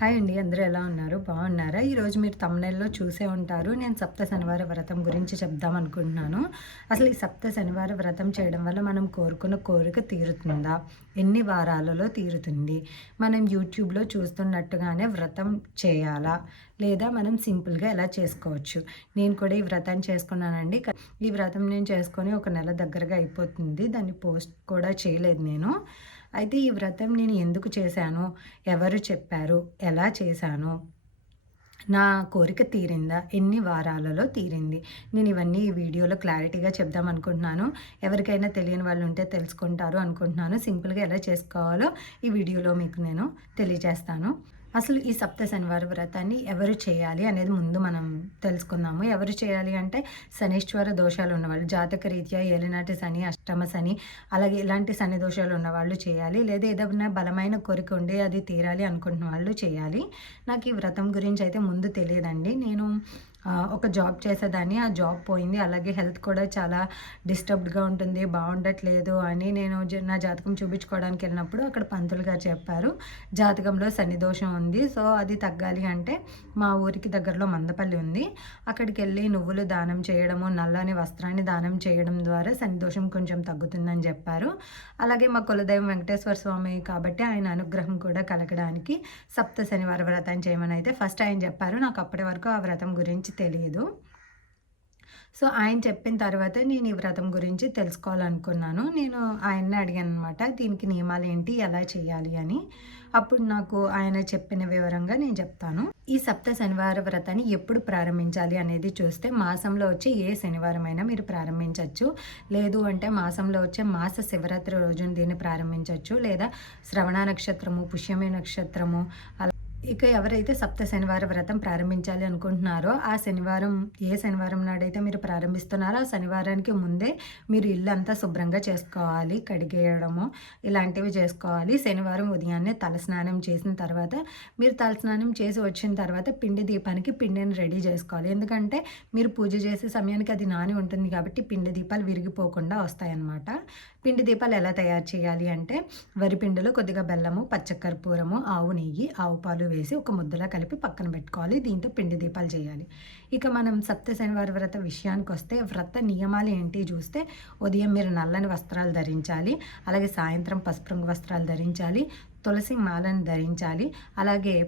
Hi అండి. అందరూ ఎలా ఉన్నారు? బాగున్నారా? ఈరోజు మీరు థంబ్‌నెయిల్‌లో చూసే ఉంటారు. నేను సప్త శనివార వ్రతం గురించి చెప్దాం అనుకుంటున్నాను. అసలు ఈ సప్త శనివార వ్రతం చేయడం వల్ల మనం కోరుకున్న కోరిక తీరుతుందా? ఎన్ని వారాలలో తీరుతుంది? మనం యూట్యూబ్‌లో చూస్తున్నట్టుగానే వ్రతం చేయాలా? లేదా మనం సింపుల్‌గా ఎలా చేసుకోవచ్చు? నేను కూడా ఈ వ్రతాన్ని చేసుకున్నానండి. ఈ వ్రతం నేను చేసుకొని ఒక నెల దగ్గరగా అయిపోతుంది. దాన్ని పోస్ట్ కూడా చేయలేదు నేను. అయితే ఈ వ్రతం నేను ఎందుకు చేశాను? ఎవరు చెప్పారు? ఎలా చేశాను? నా కోరిక తీరిందా? ఎన్ని వారాలలో తీరింది? నేను ఇవన్నీ ఈ వీడియోలో క్లారిటీగా చెప్దాం అనుకుంటున్నాను. ఎవరికైనా తెలియని వాళ్ళు ఉంటే తెలుసుకుంటారు అనుకుంటున్నాను. సింపుల్‌గా ఎలా చేసుకోవాలో ఈ వీడియోలో మీకు నేను తెలియజేస్తాను. అసలు ఈ సప్త శనివార వ్రతాన్ని ఎవరు చేయాలి అనేది ముందు మనం తెలుసుకుందాము. ఎవరు చేయాలి అంటే శనీశ్వర దోషాలు ఉన్నవాళ్ళు, జాతక రీత్యా ఏలినాటి శని, అష్టమ శని, అలాగే ఇలాంటి శని దోషాలు ఉన్నవాళ్ళు చేయాలి. లేదా ఏదైనా బలమైన కోరిక ఉండి అది తీరాలి అనుకుంటున్న వాళ్ళు చేయాలి. నాకు ఈ వ్రతం గురించి అయితే ముందు తెలియదండి. నేను ఒక జాబ్ చేసేదాన్ని. ఆ జాబ్ పోయింది. అలాగే హెల్త్ కూడా చాలా డిస్టర్బ్డ్‌గా ఉంటుంది. బాగుండట్లేదు అని నేను నా జాతకం చూపించుకోవడానికి వెళ్ళినప్పుడు అక్కడ పంతులు గారు చెప్పారు. జాతకంలో శని దోషం ఉంది. సో, అది తగ్గాలి అంటే మా ఊరికి దగ్గరలో మందపల్లి ఉంది. అక్కడికెళ్ళి నువ్వులు దానం చేయడము, నల్లని వస్త్రాన్ని దానం చేయడం ద్వారా శని దోషం కొంచెం తగ్గుతుందని చెప్పారు. అలాగే మా కులదైవం వెంకటేశ్వర స్వామి కాబట్టి ఆయన అనుగ్రహం కూడా కలగడానికి సప్త శనివార వ్రతం చేయమని అయితే ఫస్ట్ ఆయన చెప్పారు. నాకు అప్పటి వరకు ఆ వ్రతం గురించి తెలియదు. సో, ఆయన చెప్పిన తర్వాత నేను ఈ వ్రతం గురించి తెలుసుకోవాలనుకున్నాను. నేను ఆయన్ని అడిగాననమాట. దీనికి నియమాలేంటి? ఎలా చేయాలి అని. అప్పుడు నాకు ఆయన చెప్పిన వివరంగా నేను చెప్తాను. ఈ సప్త శనివార వ్రతాన్ని ఎప్పుడు ప్రారంభించాలి అనేది చూస్తే మాసంలో వచ్చే ఏ శనివారమైనా మీరు ప్రారంభించొచ్చు. లేదు అంటే మాసంలో వచ్చే మాస శివరాత్రి రోజున దీన్ని ప్రారంభించొచ్చు. లేదా శ్రవణ నక్షత్రము, పుష్యమి నక్షత్రము ఇక ఎవరైతే సప్త శనివార వ్రతం ప్రారంభించాలి అనుకుంటున్నారో, ఆ శనివారం ఏ శనివారం నాడైతే మీరు ప్రారంభిస్తున్నారో, ఆ శనివారానికి ముందే మీరు ఇల్లంతా శుభ్రంగా చేసుకోవాలి. కడిగేయడము ఇలాంటివి చేసుకోవాలి. శనివారం ఉదయాన్నే తలస్నానం చేసిన తర్వాత, మీరు తలస్నానం చేసి వచ్చిన తర్వాత పిండి దీపానికి పిండిని రెడీ చేసుకోవాలి. ఎందుకంటే మీరు పూజ చేసే సమయానికి అది నాని ఉంటుంది కాబట్టి పిండి దీపాలు విరిగిపోకుండా వస్తాయన్నమాట. పిండి దీపాలు ఎలా తయారు చేయాలి అంటే, వరిపిండిలో కొద్దిగా బెల్లము, పచ్చకర్పూరము, ఆవు నెయ్యి, ఆవు పాలు వేసి ఒక ముద్దలా కలిపి పక్కన పెట్టుకోవాలి. దీంతో పిండి దీపాలు చేయాలి. ఇక మనం సప్త శనివార వ్రత విషయానికి వస్తే వ్రత నియమాలు ఏంటి చూస్తే, ఉదయం మీరు నల్లని వస్త్రాలు ధరించాలి. అలాగే సాయంత్రం పసుపు రంగు వస్త్రాలు ధరించాలి. తులసి మాలను ధరించాలి. అలాగే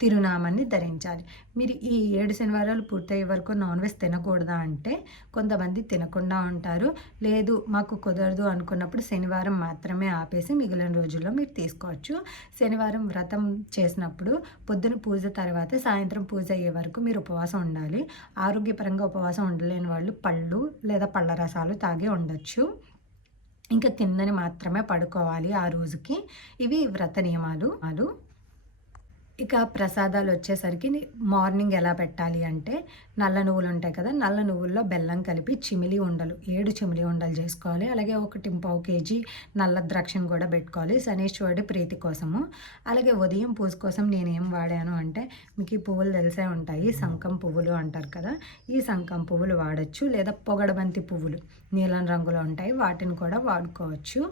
తిరునామాన్ని ధరించాలి. మీరు ఈ 7 శనివారాలు పూర్తయ్యే వరకు నాన్ వెజ్ తినకూడదా అంటే, కొంతమంది తినకుండా ఉంటారు. లేదు మాకు కుదరదు అనుకున్నప్పుడు శనివారం మాత్రమే ఆపేసి మిగిలిన రోజుల్లో మీరు తీసుకోవచ్చు. శనివారం వ్రతం చేసినప్పుడు పొద్దున పూజ తర్వాత సాయంత్రం పూజ అయ్యే వరకు మీరు ఉపవాసం ఉండాలి. ఆరోగ్యపరంగా ఉపవాసం ఉండలేని వాళ్ళు పళ్ళు లేదా పళ్ళ రసాలు తాగి ఉండొచ్చు. ఇంకా కిందని మాత్రమే పడుకోవాలి ఆ రోజుకి. ఇవి వ్రత నియమాలు. ఇక ప్రసాదాలొచ్చేసరికి మార్నింగ్ ఎలా పెట్టాలి అంటే, నల్ల నువ్వులుంటాయి కదా! నల్ల నువ్వుల్లో బెల్లం కలిపి చిమిలి ఉండలు, 7 చిమిలి ఉండలు చేసుకోవాలి. అలాగే 1 కేజీ నల్ల ద్రాక్షను కూడా పెట్టుకోవాలి శనీశ్వరుడి ప్రీతి కోసము. అలాగే ఉదయం పూజ కోసం నేనేం వాడాను అంటే, మీకు ఈ పువ్వులు తెలిసే ఉంటాయి. శంఖం పువ్వులు అంటారు కదా! ఈ శంఖం పువ్వులు వాడొచ్చు. లేదా పొగడబంతి పువ్వులు నీలం రంగులో ఉంటాయి. వాటిని కూడా వాడుకోవచ్చు.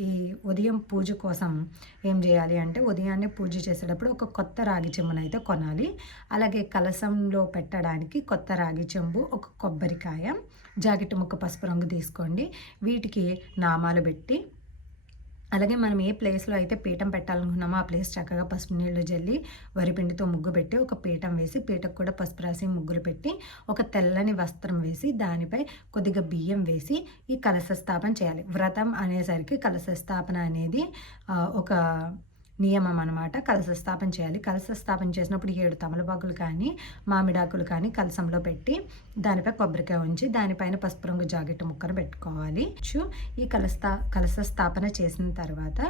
ఈ ఉదయం పూజ కోసం ఏం చేయాలి అంటే, ఉదయాన్నే పూజ చేసేటప్పుడు ఒక కొత్త రాగి చెంబునైతే కొనాలి. అలాగే కలశంలో పెట్టడానికి కొత్త రాగి చెంబు, ఒక కొబ్బరికాయ, జాకెట్ ముక్క పసుపు రంగు తీసుకోండి. వీటికి నామాలు పెట్టి, అలాగే మనం ఏ ప్లేస్‌లో అయితే పీఠం పెట్టాలనుకున్నామో ఆ ప్లేస్ చక్కగా పసుపు నీళ్లు జల్లి, వరిపిండితో ముగ్గు పెట్టి, ఒక పీఠం వేసి, పీటకు కూడా పసుపు రాసి ముగ్గులు పెట్టి, ఒక తెల్లని వస్త్రం వేసి, దానిపై కొద్దిగా బియ్యం వేసి ఈ కలశ స్థాపన చేయాలి. వ్రతం అనేసరికి కలశ స్థాపన అనేది ఒక నియమం అనమాట. కలశ స్థాపన చేయాలి. కలశ స్థాపన చేసినప్పుడు 7 తమలపాకులు కానీ, మామిడాకులు కానీ కలశంలో పెట్టి, దానిపై కొబ్బరికాయ ఉంచి, దానిపైన పసుపు రంగు జాకెట్ ముక్కను పెట్టుకోవాలి. ఈ కలశ స్థాపన చేసిన తర్వాత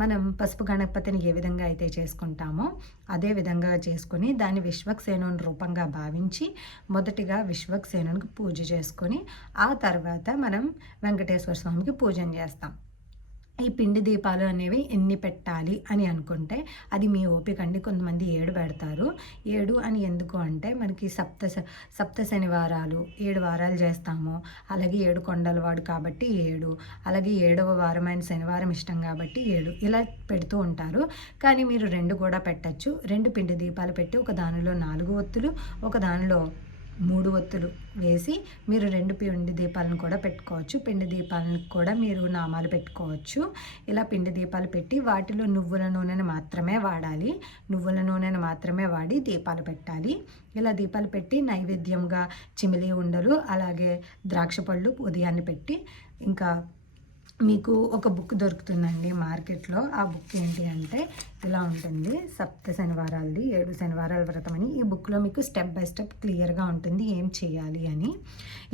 మనం పసుపు గణపతిని ఏ విధంగా అయితే చేసుకుంటామో అదే విధంగా చేసుకొని, దాన్ని విశ్వక్సేనుని రూపంగా భావించి, మొదటిగా విశ్వక్సేనునికి పూజ చేసుకొని, ఆ తర్వాత మనం వెంకటేశ్వర స్వామికి పూజన చేస్తాం. ఈ పిండి దీపాలు అనేవి ఎన్ని పెట్టాలి అని అనుకుంటే అది మీ ఓపిక అండి. కొంతమంది 7 పెడతారు. 7 అని ఎందుకు అంటే మనకి సప్త శనివారాలు 7 వారాలు చేస్తాము. అలాగే 7 కొండల వాడు కాబట్టి 7, అలాగే 7వ వారమైన శనివారం ఇష్టం కాబట్టి 7 ఇలా పెడుతూ ఉంటారు. కానీ మీరు 2 కూడా పెట్టచ్చు. 2 పిండి దీపాలు పెట్టి ఒక దానిలో 4 ఒత్తులు, ఒక దానిలో 3 ఒత్తులు వేసి మీరు 2 పిండి దీపాలను కూడా పెట్టుకోవచ్చు. పిండి దీపాలను కూడా మీరు నామాలు పెట్టుకోవచ్చు. ఇలా పిండి దీపాలు పెట్టి వాటిలో నువ్వుల నూనెను మాత్రమే వాడాలి. నువ్వుల నూనెను మాత్రమే వాడి దీపాలు పెట్టాలి. ఇలా దీపాలు పెట్టి నైవేద్యంగా చిమిలి ఉండలు, అలాగే ద్రాక్ష పళ్ళు ఉదయాన్నే పెట్టి, ఇంకా మీకు ఒక బుక్ దొరుకుతుందండి మార్కెట్లో. ఆ బుక్ ఏంటి అంటే ఇలా ఉంటుంది, సప్త శనివారాలది 7 శనివారాల వ్రతం అని. ఈ బుక్లో మీకు స్టెప్ బై స్టెప్ క్లియర్గా ఉంటుంది ఏం చేయాలి అని.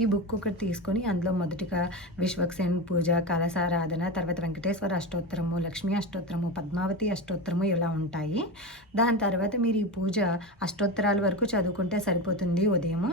ఈ బుక్ ఒకటి తీసుకొని అందులో మొదటిగా విశ్వక్సేన్ పూజ, కలశారాధన, తర్వాత వెంకటేశ్వర అష్టోత్తరము, లక్ష్మీ అష్టోత్తరము, పద్మావతి అష్టోత్తరము ఇలా ఉంటాయి. దాని తర్వాత మీరు ఈ పూజ అష్టోత్తరాల వరకు చదువుకుంటే సరిపోతుంది ఉదయము.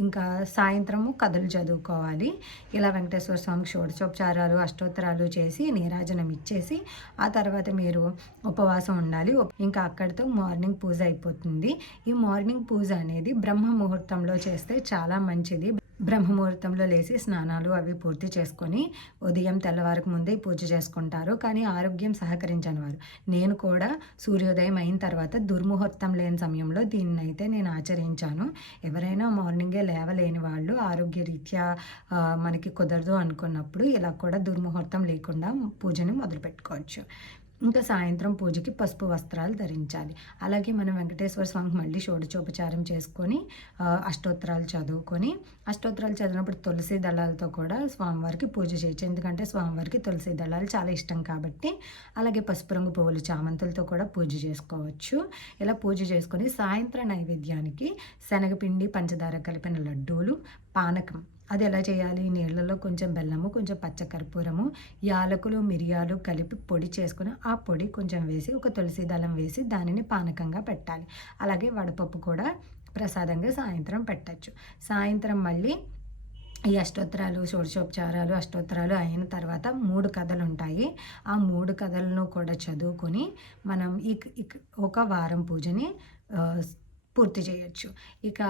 ఇంకా సాయంత్రము కథలు చదువుకోవాలి. ఇలా వెంకటేశ్వర స్వామికి షోడశోపచారాలు అష్టోత్తరాలు చేసి నీరాజనం ఇచ్చేసి ఆ తర్వాత మీరు ఉపవాసం ఉండాలి. ఇంకా అక్కడితో మార్నింగ్ పూజ అయిపోతుంది. ఈ మార్నింగ్ పూజ అనేది బ్రహ్మ ముహూర్తంలో చేస్తే చాలా మంచిది. బ్రహ్మముహూర్తంలో లేచి స్నానాలు అవి పూర్తి చేసుకొని ఉదయం తెల్లవారికి ముందే పూజ చేసుకుంటారు. కానీ ఆరోగ్యం సహకరించని వారు, నేను కూడా సూర్యోదయం అయిన తర్వాత దుర్ముహూర్తం లేని సమయంలో దీన్నైతే నేను ఆచరించాను. ఎవరైనా మార్నింగే లేవలేని వాళ్ళు ఆరోగ్యరీత్యా మనకి కుదరదు అనుకున్నప్పుడు ఇలా కూడా దుర్ముహూర్తం లేకుండా పూజని మొదలుపెట్టుకోవచ్చు. ఇంకా సాయంత్రం పూజకి పసుపు వస్త్రాలు ధరించాలి. అలాగే మనం వెంకటేశ్వర స్వామికి మళ్ళీ షోడశోపచారం చేసుకొని అష్టోత్తరాలు చదువుకొని, అష్టోత్తరాలు చదివినప్పుడు తులసి దళాలతో కూడా స్వామివారికి పూజ చేయొచ్చు. ఎందుకంటే స్వామివారికి తులసి దళాలు చాలా ఇష్టం కాబట్టి. అలాగే పసుపు రంగు పువ్వులు చామంతులతో కూడా పూజ చేసుకోవచ్చు. ఇలా పూజ చేసుకొని సాయంత్రం నైవేద్యానికి శనగపిండి పంచదార కలిపిన లడ్డూలు, పానకం. అది ఎలా చేయాలి? నీళ్ళలో కొంచెం బెల్లము, కొంచెం పచ్చకర్పూరము, యాలకులు, మిరియాలు కలిపి పొడి చేసుకుని ఆ పొడి కొంచెం వేసి ఒక తులసి దళం వేసి దానిని పానకంగా పెట్టాలి. అలాగే వడపప్పు కూడా ప్రసాదంగా సాయంత్రం పెట్టచ్చు. సాయంత్రం మళ్ళీ ఈ అష్టోత్తరాలు, షోడశోపచారాలు, అష్టోత్తరాలు అయిన తర్వాత 3 కథలు ఉంటాయి. ఆ 3 కథలను కూడా చదువుకొని మనం ఒక వారం పూజని పూర్తి చేయొచ్చు. ఇక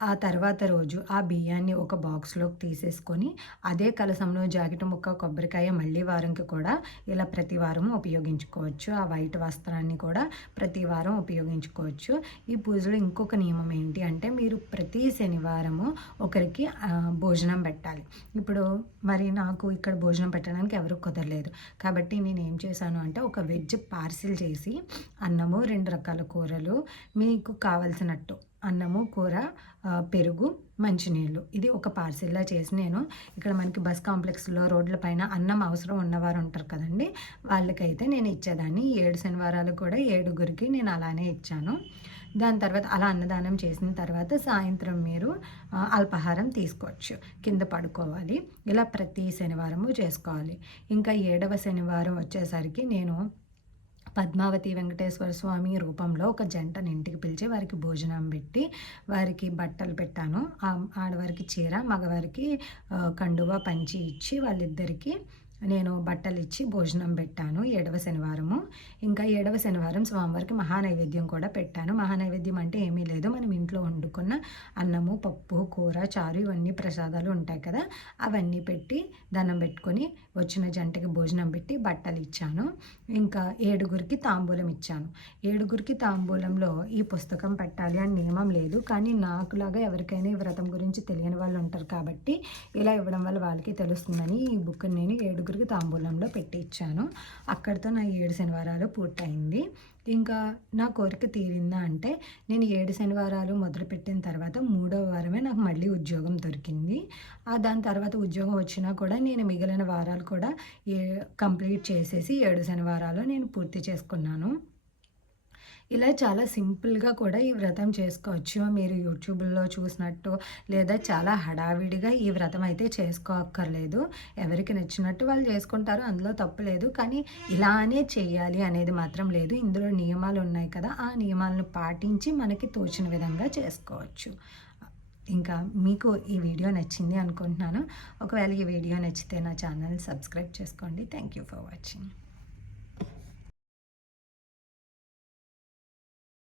ఆ తర్వాత రోజు ఆ బియ్యాన్ని ఒక బాక్స్లోకి తీసేసుకొని అదే కలశంలో జాకెట్ ముక్క, కొబ్బరికాయ మళ్ళీ వారంకి కూడా ఇలా ప్రతి వారము ఉపయోగించుకోవచ్చు. ఆ వైట్ వస్త్రాన్ని కూడా ప్రతి వారం ఉపయోగించుకోవచ్చు. ఈ పూజలో ఇంకొక నియమం ఏంటి అంటే మీరు ప్రతి శనివారము ఒకరికి భోజనం పెట్టాలి. ఇప్పుడు మరి నాకు ఇక్కడ భోజనం పెట్టడానికి ఎవరు కుదరలేదు కాబట్టి నేను ఏం చేశాను అంటే ఒక వెజ్ పార్సిల్ చేసి అన్నము, 2 రకాల కూరలు, మీకు కావలసినట్టు అన్నము, కూర, పెరుగు, మంచినీళ్ళు ఇది ఒక పార్సిల్లా చేసి నేను ఇక్కడ మనకి బస్ కాంప్లెక్స్లో రోడ్ల పైన అన్నం అవసరం ఉన్నవారు ఉంటారు కదండి, వాళ్ళకైతే నేను ఇచ్చేదాన్ని. 7 శనివారాలు కూడా 7గురికి నేను అలానే ఇచ్చాను. దాని తర్వాత అలా అన్నదానం చేసిన తర్వాత సాయంత్రం మీరు అల్పాహారం తీసుకోవచ్చు, కింద పడుకోవాలి. ఇలా ప్రతి శనివారము చేసుకోవాలి. ఇంకా 7వ శనివారం వచ్చేసరికి నేను పద్మావతి వెంకటేశ్వర స్వామి రూపంలో ఒక జంటని ఇంటికి పిలిచి వారికి భోజనం పెట్టి వారికి బట్టలు పెట్టాను. ఆడవారికి చీర, మగవారికి కండువా పంచి ఇచ్చి వాళ్ళిద్దరికీ నేను బట్టలు ఇచ్చి భోజనం పెట్టాను 7వ శనివారము. ఇంకా 7వ శనివారం స్వామివారికి మహానైవేద్యం కూడా పెట్టాను. మహానైవేద్యం అంటే ఏమీ లేదు, మనం ఇంట్లో వండుకున్న అన్నము, పప్పు, కూర, చారు ఇవన్నీ ప్రసాదాలు ఉంటాయి కదా, అవన్నీ పెట్టి దండం పెట్టుకొని వచ్చిన జంటకి భోజనం పెట్టి బట్టలు ఇచ్చాను. ఇంకా 7గురికి తాంబూలం ఇచ్చాను. 7గురికి తాంబూలంలో ఈ పుస్తకం పెట్టాలి అని నియమం లేదు, కానీ నాకులాగా ఎవరికైనా ఈ వ్రతం గురించి తెలియని వాళ్ళు ఉంటారు కాబట్టి ఇలా ఇవ్వడం వల్ల వాళ్ళకి తెలుస్తుందని ఈ బుక్ని నేను 7గురికి తాంబూలంలో పెట్టి ఇచ్చాను. అక్కడితో నా 7 శనివారాలు పూర్తయింది. ఇంకా నా కోరిక తీరిందా అంటే నేను 7 శనివారాలు మొదలుపెట్టిన తర్వాత 3వ వారమే నాకు మళ్ళీ ఉద్యోగం దొరికింది. దాని తర్వాత ఉద్యోగం వచ్చినా కూడా నేను మిగిలిన వారాలు కూడా కంప్లీట్ చేసేసి 7 శనివారాలు నేను పూర్తి చేసుకున్నాను. ఇలా చాలా సింపుల్గా కూడా ఈ వ్రతం చేసుకోవచ్చు. మీరు యూట్యూబ్లో చూసినట్టు లేదా చాలా హడావిడిగా ఈ వ్రతం అయితే చేసుకోక్కర్లేదు. ఎవరికి నచ్చినట్టు వాళ్ళు చేసుకుంటారు, అందులో తప్పు లేదు. కానీ ఇలానే చేయాలి అనేది మాత్రం లేదు. ఇందులో నియమాలు ఉన్నాయి కదా, ఆ నియమాలను పాటించి మనకి తోచిన విధంగా చేసుకోవచ్చు. ఇంకా మీకు ఈ వీడియో నచ్చింది అనుకుంటున్నాను. ఒకవేళ ఈ వీడియో నచ్చితే నా ఛానల్ సబ్స్క్రైబ్ చేసుకోండి. Thank you for watching.